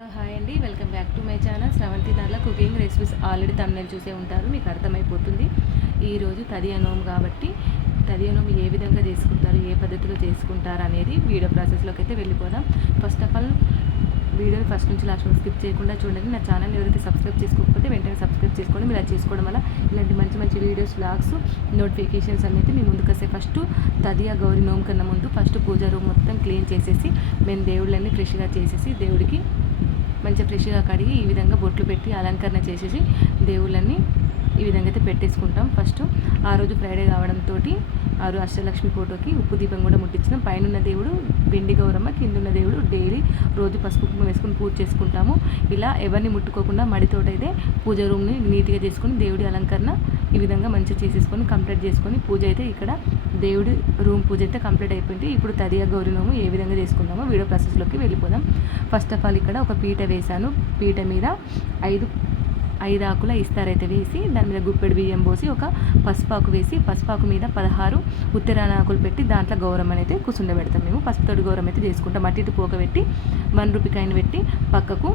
Uh, hi అండి welcome back to my channel Sravanthi దాంట్లో cooking recipes already తమిళ చూసే ఉంటారు మీకు అర్థమైపోతుంది. ఈరోజు తదియ నోము కాబట్టి తదియ నోము ఏ విధంగా చేసుకుంటారు ఏ పద్ధతిలో చేసుకుంటారు అనేది వీడియో ప్రాసెస్లోకి అయితే వెళ్ళిపోదాం. ఫస్ట్ ఆఫ్ ఆల్ వీడియోని ఫస్ట్ నుంచి లాస్ట్ వరకు స్కిప్ చేయకుండా చూడండి. నా ఛానల్ ఎవరైతే సబ్స్క్రైబ్ చేసుకోకపోతే వెంటనే సబ్స్క్రైబ్ చేసుకోండి మీరు అది చేసుకోవడం వల్ల ఇలాంటి మంచి మంచి వీడియోస్ బ్లాగ్స్ నోటిఫికేషన్స్ అనేది మీ ముందుకు వస్తే ఫస్ట్ తదియా గౌరీ నోము కన్నా ముందు ఫస్ట్ పూజ రూమ్ మొత్తం క్లీన్ చేసేసి మేము దేవుళ్ళని ఫ్రెష్గా చేసేసి దేవుడికి మంచిగా ఫ్రెష్గా కడిగి ఈ విధంగా బొట్లు పెట్టి అలంకరణ చేసేసి దేవుళ్ళని ఈ విధంగా అయితే పెట్టేసుకుంటాం. ఫస్ట్ ఆ రోజు ఫ్రైడే కావడంతో ఆరు అష్టలక్ష్మి ఫోటోకి ఉప్పు దీపం కూడా ముట్టించినాం. పైన దేవుడు వెండి గౌరమ్మ కింద దేవుడు డైలీ రోజు పసుపు కుంకుమ వేసుకుని పూజ చేసుకుంటాము. ఇలా ఎవరిని ముట్టుకోకుండా మడితోటైతే పూజ రూమ్ని నీట్గా చేసుకొని దేవుడి అలంకరణ ఈ విధంగా మంచిగా చేసేసుకొని కంప్లీట్ చేసుకొని పూజ అయితే ఇక్కడ దేవుడి రూమ్ పూజ అయితే కంప్లీట్ అయిపోయింది. ఇప్పుడు తదియా గౌరీ ఏ విధంగా చేసుకుందామో వీడియో ప్రాసెస్లోకి వెళ్ళిపోదాం. ఫస్ట్ ఆఫ్ ఆల్ ఇక్కడ ఒక పీట వేశాను. పీట మీద ఐదు ఐదు ఆకుల ఇస్తారైతే వేసి దాని మీద గుప్పెడు బియ్యం పోసి ఒక పసుపాకు వేసి పసుపాకు మీద పదహారు ఉత్తరాన ఆకులు పెట్టి దాంట్లో గౌరవం అయితే కూర్చుండబెడతాం మేము. పసుపుతోటి గౌరవం అయితే చేసుకుంటాం. అటు ఇటు పోక పెట్టి వన్ రూపాయికాయని పెట్టి పక్కకు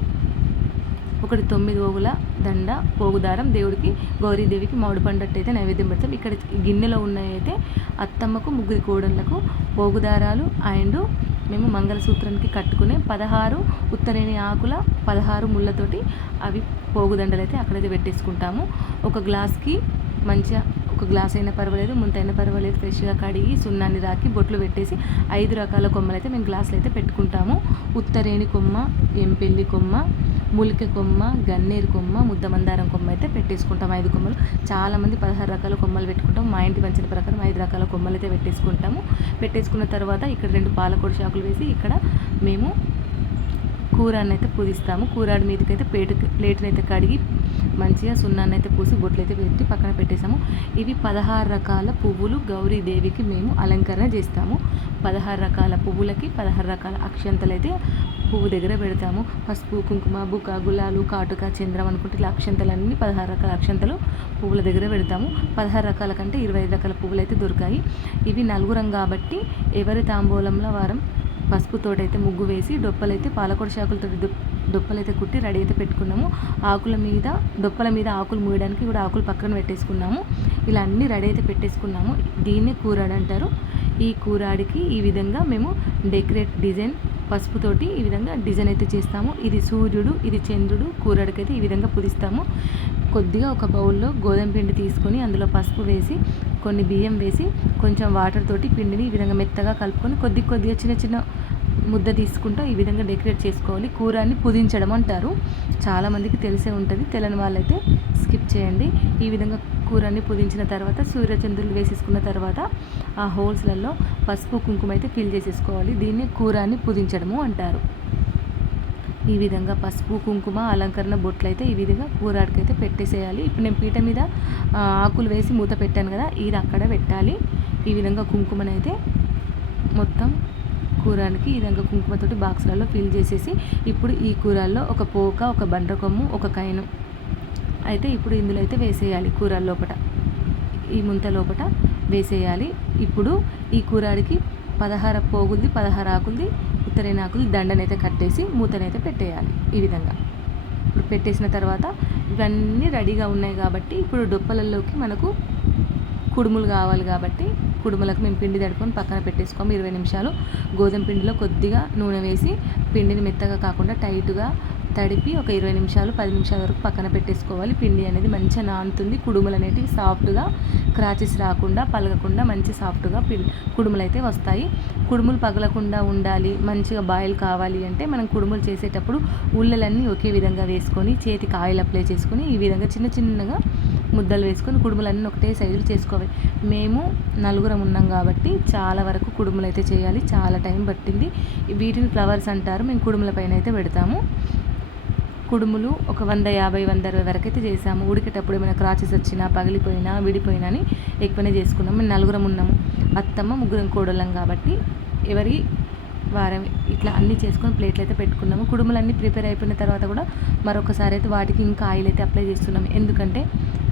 ఒకటి తొమ్మిది ఓగుల దండ పోగుదారం దేవుడికి గౌరీదేవికి మామిడి పండట్టు అయితే నైవేద్యం పెడతాం. ఇక్కడ గిన్నెలో ఉన్నాయైతే అత్తమ్మకు ముగ్గురి కోడళ్ళకు పోగుదారాలు అండ్ మేము మంగళసూత్రానికి కట్టుకునే పదహారు ఉత్తరేణి ఆకుల పదహారు ముళ్ళతోటి అవి పోగుదండలు అయితే అక్కడైతే పెట్టేసుకుంటాము. ఒక గ్లాస్కి మంచిగా ఒక గ్లాస్ అయినా పర్వాలేదు ముంతైనా పర్వాలేదు ఫ్రెష్గా కడిగి సున్నాన్ని రాకి బొట్లు పెట్టేసి ఐదు రకాల కొమ్మలు అయితే మేము గ్లాసులు అయితే పెట్టుకుంటాము. ఉత్తరేణి కొమ్మ ఎంపెల్లి కొమ్మ మూలిక కొమ్మ గన్నేరు కొమ్మ ముద్దమందారం కొమ్మ అయితే పెట్టేసుకుంటాం. ఐదు కొమ్మలు. చాలామంది పదహారు రకాల కొమ్మలు పెట్టుకుంటాం. మా ఇంటి పంచిన ప్రకారం ఐదు రకాల కొమ్మలు అయితే పెట్టేసుకుంటాము. పెట్టేసుకున్న తర్వాత ఇక్కడ రెండు పాలకొడి షాకులు వేసి ఇక్కడ మేము కూరని అయితే పూజిస్తాము కూరాడి మీదకైతే ప్లేట్ ప్లేట్ని అయితే కడిగి మంచిగా సున్నాన్ని అయితే పూసి బొట్లు అయితే పెట్టి పక్కన పెట్టేసాము ఇవి పదహారు రకాల పువ్వులు గౌరీదేవికి మేము అలంకరణ చేస్తాము. పదహారు రకాల పువ్వులకి పదహారు రకాల అక్షంతలు అయితే పువ్వు దగ్గర పెడతాము. పసుపు కుంకుమ బుక గులాలు కాటుక చంద్రం అనుకుంటే ఇలా అక్షంతలన్నీ పదహారు రకాల అక్షంతలు పువ్వుల దగ్గర పెడతాము. పదహారు రకాల కంటే ఇరవై ఐదు రకాల పువ్వులు అయితే దొరికాయి. ఇవి నలుగురం కాబట్టి ఎవరి తాంబూలంలో వారం పసుపుతోటైతే ముగ్గు వేసి డొప్పలైతే పాలకొడ శాకులతో డొప్పలైతే కుట్టి రెడీ అయితే పెట్టుకున్నాము. ఆకుల మీద దొప్పల మీద ఆకులు మూయడానికి కూడా ఆకులు పక్కన పెట్టేసుకున్నాము. ఇలా అన్నీ రెడీ అయితే పెట్టేసుకున్నాము. దీన్ని కూరాడు అంటారు. ఈ కూరాడికి ఈ విధంగా మేము డెకరేట్ డిజైన్ పసుపుతోటి ఈ విధంగా డిజైన్ అయితే చేస్తాము. ఇది సూర్యుడు ఇది చంద్రుడు కూరడికైతే ఈ విధంగా పుదిస్తాము. కొద్దిగా ఒక బౌల్లో గోధుమ పిండి తీసుకొని అందులో పసుపు వేసి కొన్ని బియ్యం వేసి కొంచెం వాటర్ తోటి పిండిని ఈ విధంగా మెత్తగా కలుపుకొని కొద్ది కొద్దిగా చిన్న చిన్న ముద్ద తీసుకుంటూ ఈ విధంగా డెకరేట్ చేసుకోవాలి. కూరని పుదించడం అంటారు. చాలామందికి తెలిసే ఉంటుంది. తెలియని వాళ్ళైతే స్కిప్ చేయండి. ఈ విధంగా కూరని పుదించిన తర్వాత సూర్యచంద్రులు వేసేసుకున్న తర్వాత ఆ హోల్స్లలో పసుపు కుంకుమ అయితే ఫిల్ చేసేసుకోవాలి. దీన్ని కూరని పుదించడము అంటారు. ఈ విధంగా పసుపు కుంకుమ అలంకరణ బొట్లు అయితే ఈ విధంగా కూరాడికైతే పెట్టేసేయాలి. ఇప్పుడు నేను పీట మీద ఆకులు వేసి మూత పెట్టాను కదా ఇది అక్కడ పెట్టాలి. ఈ విధంగా కుంకుమనైతే మొత్తం కూరానికి ఈ విధంగా కుంకుమతోటి బాక్సులలో ఫిల్ చేసేసి ఇప్పుడు ఈ కూరల్లో ఒక పోక ఒక బండ్ర కొమ్ము ఒక కైను. అయితే ఇప్పుడు ఇందులో అయితే వేసేయాలి కూర ఈ ముంత లోపట వేసేయాలి. ఇప్పుడు ఈ కూరాడికి పదహార పోగులది పదహారు ఆకులది ఉత్తరైన ఆకులు దండనైతే కట్టేసి మూతనైతే పెట్టేయాలి ఈ విధంగా. ఇప్పుడు పెట్టేసిన తర్వాత ఇవన్నీ రెడీగా ఉన్నాయి కాబట్టి ఇప్పుడు డొప్పలలోకి మనకు కుడుములు కావాలి కాబట్టి కుడుములకు మేము పిండి తడుపుకొని పక్కన పెట్టేసుకోము. ఇరవై నిమిషాలు గోధుమ పిండిలో కొద్దిగా నూనె వేసి పిండిని మెత్తగా కాకుండా టైట్గా తడిపి ఒక ఇరవై నిమిషాలు పది నిమిషాల వరకు పక్కన పెట్టేసుకోవాలి. పిండి అనేది మంచిగా నానుతుంది. కుడుములు అనేటివి సాఫ్ట్గా క్రాచెస్ రాకుండా పలగకుండా మంచి సాఫ్ట్గా పిండి కుడుములు అయితే వస్తాయి. కుడుములు పగలకుండా ఉండాలి మంచిగా బాయిల్ కావాలి అంటే మనం కుడుములు చేసేటప్పుడు ఉల్లలన్నీ ఒకే విధంగా వేసుకొని చేతికి ఆయిల్ అప్లై చేసుకొని ఈ విధంగా చిన్న చిన్నగా ముద్దలు వేసుకొని కుడుములన్నీ ఒకటే సైజులు చేసుకోవాలి. మేము నలుగురం ఉన్నాం కాబట్టి చాలా వరకు కుడుములు అయితే చేయాలి. చాలా టైం పట్టింది. వీటిని ఫ్లవర్స్ అంటారు. మేము కుడుముల పైన అయితే పెడతాము. కుడుములు ఒక వంద యాభై వంద అరవై వరకు అయితే చేసాము. ఉడికేటప్పుడు ఏమైనా క్రాచెస్ వచ్చినా పగిలిపోయినా విడిపోయినా అని ఎక్కువనే చేసుకున్నాం మేము నలుగురం ఉన్నాము. అత్తమ్మ ముగ్గురం కోడలం కాబట్టి ఎవరి వారం ఇట్లా అన్నీ చేసుకొని ప్లేట్లు అయితే పెట్టుకున్నాము. కుడుములన్నీ ప్రిపేర్ అయిపోయిన తర్వాత కూడా మరొకసారి అయితే వాటికి ఇంకా ఆయిల్ అయితే అప్లై చేస్తున్నాము. ఎందుకంటే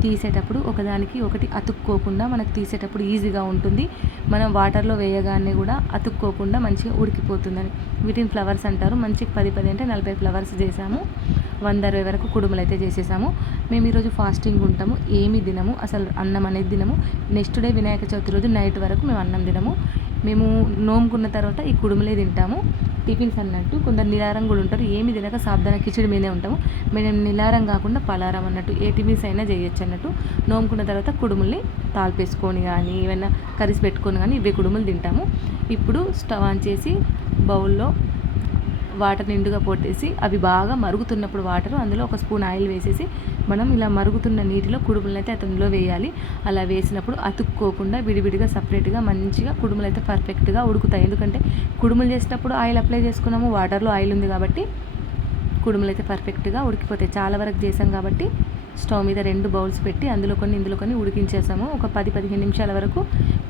తీసేటప్పుడు ఒకదానికి ఒకటి అతుక్కోకుండా మనకు తీసేటప్పుడు ఈజీగా ఉంటుంది. మనం వాటర్లో వేయగానే కూడా అతుక్కోకుండా మంచిగా ఉడికిపోతుందని. వీటిని ఫ్లవర్స్ అంటారు. మంచి పది పది అంటే నలభై ఫ్లవర్స్ చేసాము. వంద అరవై వరకు కుడుములు అయితే చేసేసాము. మేము ఈరోజు ఫాస్టింగ్ ఉంటాము. ఏమి తినము. అసలు అన్నం అనేది తినము. నెక్స్ట్ డే వినాయక చవితి రోజు నైట్ వరకు మేము అన్నం తినము. మేము నోముకున్న తర్వాత ఈ కుడుములే తింటాము. టిఫిన్స్ అన్నట్టు కొందరు నిలారం కూడా ఉంటారు. ఏమి తినక సాబ్దాన కిచడి మీదే ఉంటాము. మేము నిలారం కాకుండా పలారం అన్నట్టు ఏ టిఫిన్స్ అయినా చేయొచ్చు అన్నట్టు నోముకున్న తర్వాత కుడుముల్ని తాల్పేసుకొని కానీ ఏమైనా కర్రీస్ పెట్టుకొని కానీ ఇవే కుడుములు తింటాము. ఇప్పుడు స్టవ్ ఆన్ చేసి బౌల్లో వాటర్ నిండుగా పొట్టేసి అవి బాగా మరుగుతున్నప్పుడు వాటర్ అందులో ఒక స్పూన్ ఆయిల్ వేసేసి మనం ఇలా మరుగుతున్న నీటిలో కుడుములనైతే అయితే అతనిలో వేయాలి. అలా వేసినప్పుడు అతుక్కోకుండా విడివిడిగా సపరేట్గా మంచిగా కుడుములు అయితే పర్ఫెక్ట్గా ఉడుకుతాయి. ఎందుకంటే కుడుములు చేసినప్పుడు ఆయిల్ అప్లై చేసుకున్నాము వాటర్లో ఆయిల్ ఉంది కాబట్టి కుడుములు అయితే పర్ఫెక్ట్గా ఉడికిపోతాయి. చాలా వరకు చేసాం కాబట్టి స్టవ్ మీద రెండు బౌల్స్ పెట్టి అందులో కొన్ని ఇందులో కొన్ని ఉడికించేసాము. ఒక పది పదిహేను నిమిషాల వరకు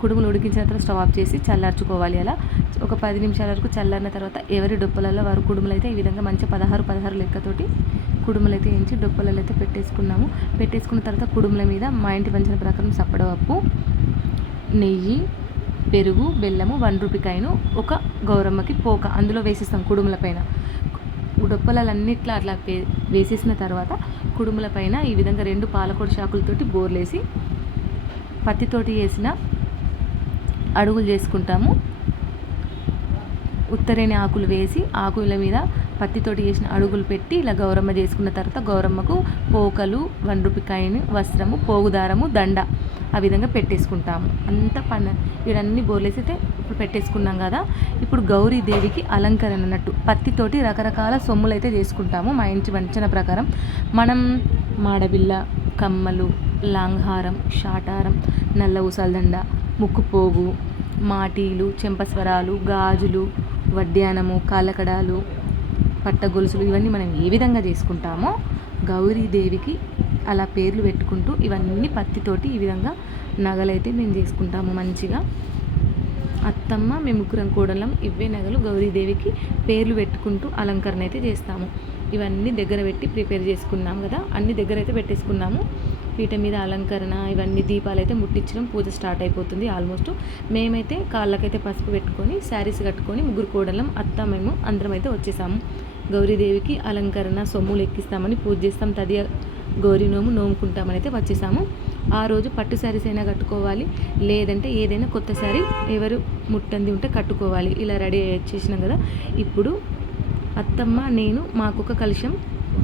కుడుములు ఉడికించిన తర్వాత స్టవ్ ఆఫ్ చేసి చల్లార్చుకోవాలి అలా. ఒక పది నిమిషాల వరకు చల్లారిన తర్వాత ఎవరి డొప్పలలో వారు కుడుములు అయితే ఈ విధంగా మంచి పదహారు పదహారు లెక్కతోటి కుడుములు అయితే వేయించి డొప్పలలో అయితే పెట్టేసుకున్నాము. పెట్టేసుకున్న తర్వాత కుడుముల మీద మా ఇంటి పంచిన ప్రకారం సప్పడవప్పు నెయ్యి పెరుగు బెల్లము వన్ రూపీకాయను ఒక గౌరమ్మకి పోక అందులో వేసేస్తాం కుడుముల పైన. డొప్పలన్నిట్లో అట్లా వేసేసిన తర్వాత కుడుముల పైన ఈ విధంగా రెండు పాలకొడి శాకులతోటి బోర్లేసి పత్తితోటి వేసిన అడుగులు చేసుకుంటాము. ఉత్తరేణి ఆకులు వేసి ఆకుల మీద పత్తితోటి చేసిన అడుగులు పెట్టి ఇలా గౌరమ్మ చేసుకున్న తర్వాత గౌరమ్మకు పోకలు వన్ రూపాయని వస్త్రము పోగుదారము దండ ఆ విధంగా పెట్టేసుకుంటాము. అంత పన్న ఇవన్నీ బోర్లేసి పెట్టేసుకున్నాం కదా. ఇప్పుడు గౌరీదేవికి అలంకరణ అన్నట్టు పత్తితోటి రకరకాల సొమ్ములు అయితే చేసుకుంటాము మా ఇంటి వంచన ప్రకారం. మనం మాడబిల్ల కమ్మలు లాంగ్హారం షాటారం నల్ల ఊసలదండ ముక్కుపోగు మాటీలు చెంపస్వరాలు గాజులు వడ్డ్యానము కాలకడాలు పట్టగొలుసులు ఇవన్నీ మనం ఏ విధంగా చేసుకుంటామో గౌరీదేవికి అలా పేర్లు పెట్టుకుంటూ ఇవన్నీ పత్తితోటి ఈ విధంగా నగలైతే మేము చేసుకుంటాము మంచిగా. అత్తమ్మ మేము ముగ్గురం కూడలం ఇవే నగలు గౌరీదేవికి పేర్లు పెట్టుకుంటూ అలంకరణ అయితే చేస్తాము. ఇవన్నీ దగ్గర పెట్టి ప్రిపేర్ చేసుకున్నాం కదా అన్ని దగ్గర అయితే పెట్టేసుకున్నాము. పీట మీద అలంకరణ ఇవన్నీ దీపాలు అయితే ముట్టించడం పూజ స్టార్ట్ అయిపోతుంది ఆల్మోస్ట్. మేమైతే కాళ్ళకైతే పసుపు పెట్టుకొని శారీస్ కట్టుకొని ముగ్గురు కూడలం అత్త మేము అందరం అయితే వచ్చేసాము. గౌరీదేవికి అలంకరణ సొమ్ములు ఎక్కిస్తామని పూజ చేస్తాం తదియ గౌరీ నోము నోముకుంటామని అయితే వచ్చేసాము. ఆ రోజు పట్టు శారీస్ అయినా కట్టుకోవాలి. లేదంటే ఏదైనా కొత్త శారీ ఎవరు ముట్టంది ఉంటే కట్టుకోవాలి. ఇలా రెడీ చేసినాం కదా. ఇప్పుడు అత్తమ్మ నేను మాకొక కలుషం.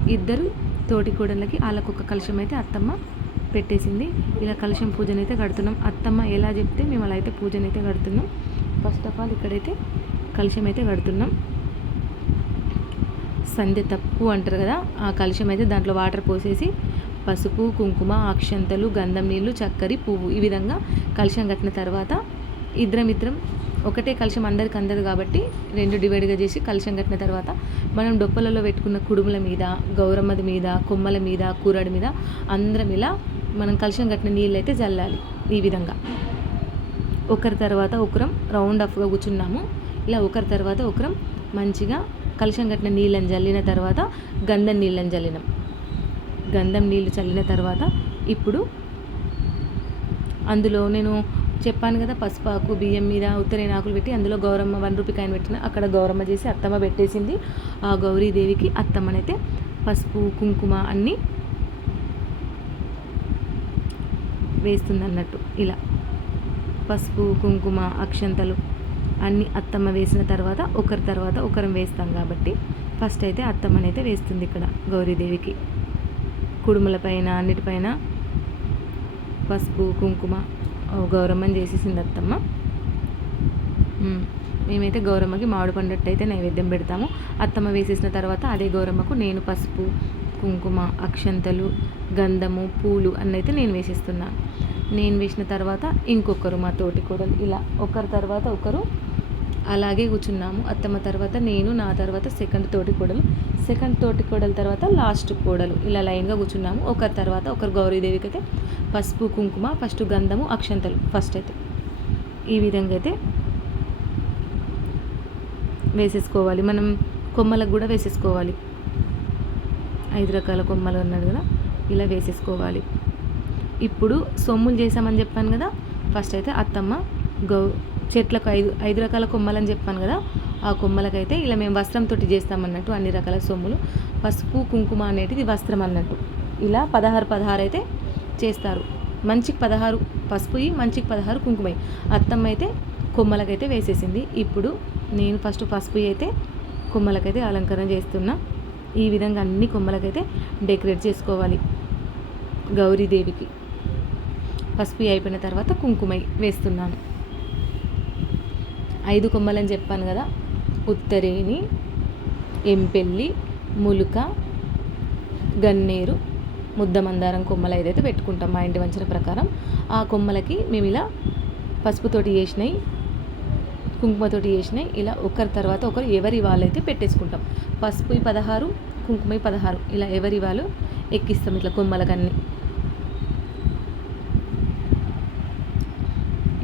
ఇద్దరు తోటి కూడళ్ళకి వాళ్ళకొక కలుషం అయితే అత్తమ్మ పెట్టేసింది. ఇలా కలుషం పూజనైతే అయితే కడుతున్నాం. అత్తమ్మ ఎలా చెప్తే మేము అలా అయితే పూజనైతే అయితే కడుతున్నాం. ఫస్ట్ ఆఫ్ ఆల్ ఇక్కడైతే కలుషం అయితే కడుతున్నాం. సంధ్య తప్పు అంటారు కదా. ఆ కలుషం అయితే దాంట్లో వాటర్ పోసేసి పసుపు కుంకుమ అక్షంతలు గంధం నీళ్ళు చక్కెర పువ్వు ఈ విధంగా కలుషం కట్టిన తర్వాత ఇద్దరం ఇద్దరం ఒకటే కలుషం అందరికి అందదు కాబట్టి రెండు డివైడ్గా చేసి కలుషం కట్టిన తర్వాత మనం డొప్పలలో పెట్టుకున్న కుడుముల మీద గౌరమ్మది మీద కొమ్మల మీద కూరడి మీద అందరం ఇలా మనం కలుషం కట్టిన నీళ్ళు అయితే చల్లాలి ఈ విధంగా. ఒకరి తర్వాత ఒకరం రౌండ్ అఫ్గా కూర్చున్నాము. ఇలా ఒకరి తర్వాత ఒకరం మంచిగా కలుషం కట్టిన నీళ్ళని చల్లిన తర్వాత గంధం నీళ్ళని చల్లినాం గంధం నీళ్ళు చల్లిన తర్వాత ఇప్పుడు అందులో నేను చెప్పాను కదా పసుపాకు బియ్యం మీద ఉత్తరైన ఆకులు పెట్టి అందులో గౌరమ్మ వన్ రూపీ కాయన పెట్టిన అక్కడ గౌరమ్మ చేసి అత్తమ్మ పెట్టేసింది. ఆ గౌరీదేవికి అత్తమ్మనైతే పసుపు కుంకుమ అన్నీ వేస్తుంది అన్నట్టు ఇలా. పసుపు కుంకుమ అక్షంతలు అన్నీ అత్తమ్మ వేసిన తర్వాత ఒకరి తర్వాత ఒకరం వేస్తాం కాబట్టి ఫస్ట్ అయితే అత్తమ్మనైతే వేస్తుంది ఇక్కడ గౌరీదేవికి. కుడుముల పైన అన్నిటిపైన పసుపు కుంకుమ గౌరమ్మని చేసేసింది అత్తమ్మ. మేమైతే గౌరమ్మకి మామిడి పండట్టు అయితే నైవేద్యం పెడతాము. అత్తమ్మ వేసేసిన తర్వాత అదే గౌరమ్మకు నేను పసుపు కుంకుమ అక్షంతలు గంధము పూలు అన్నైతే నేను వేసేస్తున్నాను. నేను వేసిన తర్వాత ఇంకొకరు మా తోటి కూడా ఇలా ఒకరి తర్వాత ఒకరు అలాగే కూర్చున్నాము. అత్తమ్మ తర్వాత నేను నా తర్వాత సెకండ్ తోటి కోడలు. సెకండ్ తోటి కోడల తర్వాత లాస్ట్ కోడలు. ఇలా లైన్గా కూర్చున్నాము. ఒకరి తర్వాత ఒకరు గౌరీదేవికి అయితే పసుపు కుంకుమ ఫస్ట్ గంధము అక్షంతలు ఫస్ట్ అయితే. ఈ విధంగా అయితే వేసేసుకోవాలి. మనం కొమ్మలకు కూడా వేసేసుకోవాలి. ఐదు రకాల కొమ్మలు అన్నాడు కదా. ఇలా వేసేసుకోవాలి. ఇప్పుడు సొమ్ములు చేసామని చెప్పాను కదా. ఫస్ట్ అయితే అత్తమ్మ గౌ చెట్లకు ఐదు ఐదు రకాల కొమ్మలని చెప్పాను కదా ఆ కొమ్మలకైతే ఇలా మేము వస్త్రంతో చేస్తామన్నట్టు అన్ని రకాల సొమ్ములు. పసుపు కుంకుమ అనేటిది వస్త్రం అన్నట్టు. ఇలా పదహారు పదహారు అయితే చేస్తారు. మంచికి పదహారు పసుపు మంచికి పదహారు కుంకుమయి. అత్తమ్మ అయితే కొమ్మలకైతే వేసేసింది. ఇప్పుడు నేను ఫస్ట్ పసుపు అయితే కొమ్మలకైతే అలంకరణ చేస్తున్నా. ఈ విధంగా అన్ని కొమ్మలకైతే డెకరేట్ చేసుకోవాలి గౌరీదేవికి. పసుపు అయిపోయిన తర్వాత కుంకుమ వేస్తున్నాను. ఐదు కొమ్మలని చెప్పాను కదా. ఉత్తరేణి ఎంపెల్లి ములుక గన్నేరు ముద్ద మందారం కొమ్మలు ఏదైతే పెట్టుకుంటాం మా ఇంటి వంచన ప్రకారం ఆ కొమ్మలకి మేము ఇలా పసుపుతోటి వేసినాయి కుంకుమతోటి వేసినాయి ఇలా ఒకరి తర్వాత ఒకరు ఎవరి వాళ్ళైతే పెట్టేసుకుంటాం. పసుపు పదహారు కుంకుమ పదహారు ఇలా ఎవరి వాళ్ళు ఎక్కిస్తాం ఇట్లా కొమ్మలకన్నీ.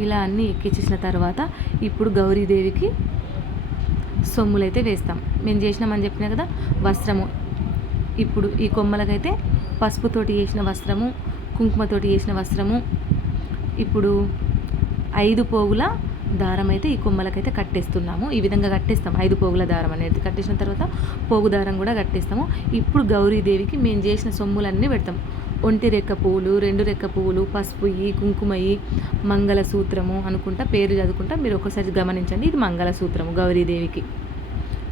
ఇలా అన్నీ ఎక్కించేసిన తర్వాత ఇప్పుడు గౌరీదేవికి సొమ్ములైతే వేస్తాం. మేము చేసినామని చెప్పినా కదా వస్త్రము. ఇప్పుడు ఈ కొమ్మలకైతే పసుపుతోటి వేసిన వస్త్రము కుంకుమతోటి వేసిన వస్త్రము. ఇప్పుడు ఐదు పోగుల దారం అయితే ఈ కొమ్మలకైతే కట్టేస్తున్నాము. ఈ విధంగా కట్టేస్తాం. ఐదు పోగుల దారం అనేది. కట్టేసిన తర్వాత పోగు దారం కూడా కట్టేస్తాము. ఇప్పుడు గౌరీదేవికి మేము చేసిన సొమ్ములన్నీ పెడతాం. ఒంటి రెక్క పువ్వులు రెండు రెక్క పువ్వులు పసుపుయి కుంకుమయి మంగళసూత్రము అనుకుంటా పేరు చదువుకుంటా మీరు ఒకసారి గమనించండి. ఇది మంగళసూత్రము గౌరీదేవికి.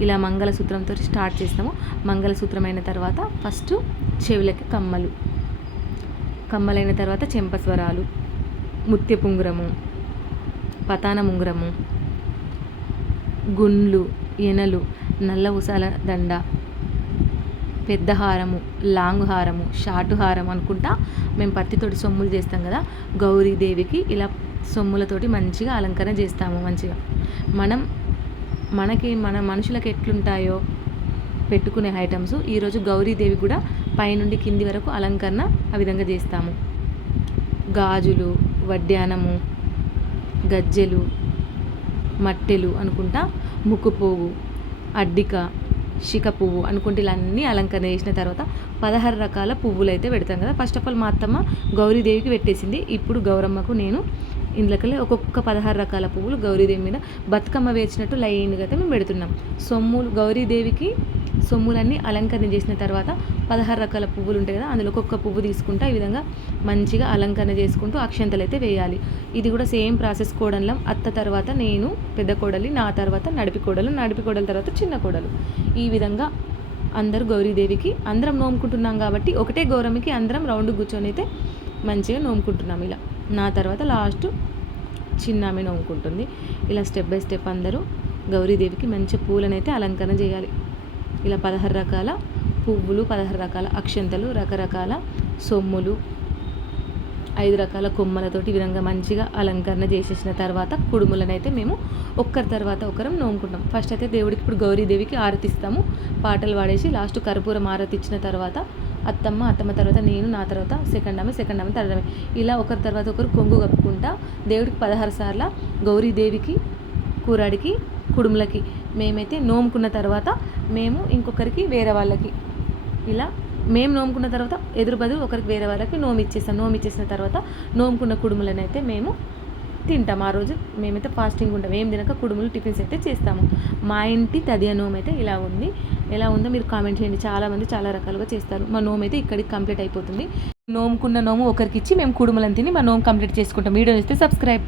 ఇలా మంగళసూత్రంతో స్టార్ట్ చేస్తాము. మంగళసూత్రం అయిన తర్వాత ఫస్ట్ చెవులకి కమ్మలు. కమ్మలైన తర్వాత చెంపస్వరాలు ముత్యపుంగురము పతాన ఉంగరము. గుండ్లు ఎనలు నల్ల ఉసాల దండ పెద్ద హారము లాంగ్ హారము షార్ట్ హారం అనుకుంటా మేము పత్తితోటి సొమ్ములు చేస్తాం కదా. గౌరీదేవికి ఇలా సొమ్ములతోటి మంచిగా అలంకరణ చేస్తాము మంచిగా. మనం మనకి మన మనుషులకు ఎట్లుంటాయో పెట్టుకునే ఐటమ్స్ ఈరోజు గౌరీదేవి కూడా పైనుండి కింది వరకు అలంకరణ ఆ విధంగా చేస్తాము. గాజులు వడ్డానము గజ్జెలు మట్టెలు అనుకుంటా ముక్కు పువ్వు అడ్డిక శిక పువ్వు అనుకుంటే ఇలా అన్నీ అలంకరణ చేసిన తర్వాత పదహారు రకాల పువ్వులు అయితే పెడతాం కదా. ఫస్ట్ ఆఫ్ ఆల్ మా అత్తమ్మ గౌరీదేవికి పెట్టేసింది. ఇప్పుడు గౌరమ్మకు నేను ఇందులోకెళ్ళి ఒక్కొక్క పదహారు రకాల పువ్వులు గౌరీదేవి మీద బతుకమ్మ వేసినట్టు లైన్గా అయితే మేము పెడుతున్నాం. సొమ్ములు గౌరీదేవికి సొమ్ములన్నీ అలంకరణ చేసిన తర్వాత పదహారు రకాల పువ్వులు ఉంటాయి కదా అందులో ఒక్కొక్క పువ్వు తీసుకుంటూ ఈ విధంగా మంచిగా అలంకరణ చేసుకుంటూ అక్షంతలు అయితే వేయాలి. ఇది కూడా సేమ్ ప్రాసెస్ కోడలం అత్త తర్వాత నేను పెద్ద కోడలి నా తర్వాత నడిపి కోడలు నడిపి కోడల తర్వాత చిన్న కోడలు. ఈ విధంగా అందరూ గౌరీదేవికి అందరం నోముకుంటున్నాం కాబట్టి ఒకటే గౌరమ్మకి అందరం రౌండ్ కూర్చొని అయితే మంచిగా నోముకుంటున్నాం ఇలా. నా తర్వాత లాస్ట్ చిన్న ఆమె నోముకుంటుంది. ఇలా స్టెప్ బై స్టెప్ అందరూ గౌరీదేవికి మంచి పూలనైతే అలంకరణ చేయాలి. ఇలా పదహారు రకాల పువ్వులు పదహారు రకాల అక్షంతలు రకరకాల సొమ్ములు ఐదు రకాల కొమ్మలతోటి విధంగా మంచిగా అలంకరణ చేసేసిన తర్వాత కుడుములను అయితే మేము ఒక్కరి తర్వాత ఒకరం నోముకుంటాం. ఫస్ట్ అయితే దేవుడికి ఇప్పుడు గౌరీదేవికి ఆరతిస్తాము. పాటలు పాడేసి లాస్ట్ కర్పూరం ఆరతి ఇచ్చిన తర్వాత అత్తమ్మ అత్తమ్మ తర్వాత నేను నా తర్వాత సెకండ్ ఆమె సెకండ్ ఆమె థర్డ్ ఆమె. ఇలా ఒకరి తర్వాత ఒకరు కొంగు కప్పుకుంటా దేవుడికి పదహారు సార్ల గౌరీదేవికి కూరాడికి కుడుములకి మేమైతే నోముకున్న తర్వాత మేము ఇంకొకరికి వేరే వాళ్ళకి ఇలా మేము నోముకున్న తర్వాత ఎదురు బదులు ఒకరికి వేరే వాళ్ళకి నోము ఇచ్చేస్తాం. నోము ఇచ్చేసిన తర్వాత నోముకున్న కుడుములను అయితే మేము తింటాం. ఆ రోజు మేమైతే ఫాస్టింగ్ ఉంటాం. ఏం తినక కుడుములు టిఫిన్స్ అయితే చేస్తాము. మా ఇంటి తదియ నోమ్ అయితే ఇలా ఉంది. ఎలా ఉందో మీరు కామెంట్ చేయండి. చాలామంది చాలా రకాలుగా చేస్తారు. మా నోమ్ అయితే ఇక్కడికి కంప్లీట్ అయిపోతుంది. నోముకున్న నోము ఒకరికి ఇచ్చి మేము కుడుములను తిని మా నోము కంప్లీట్ చేసుకుంటాం. వీడియో ఇస్తే సబ్స్క్రైబ్.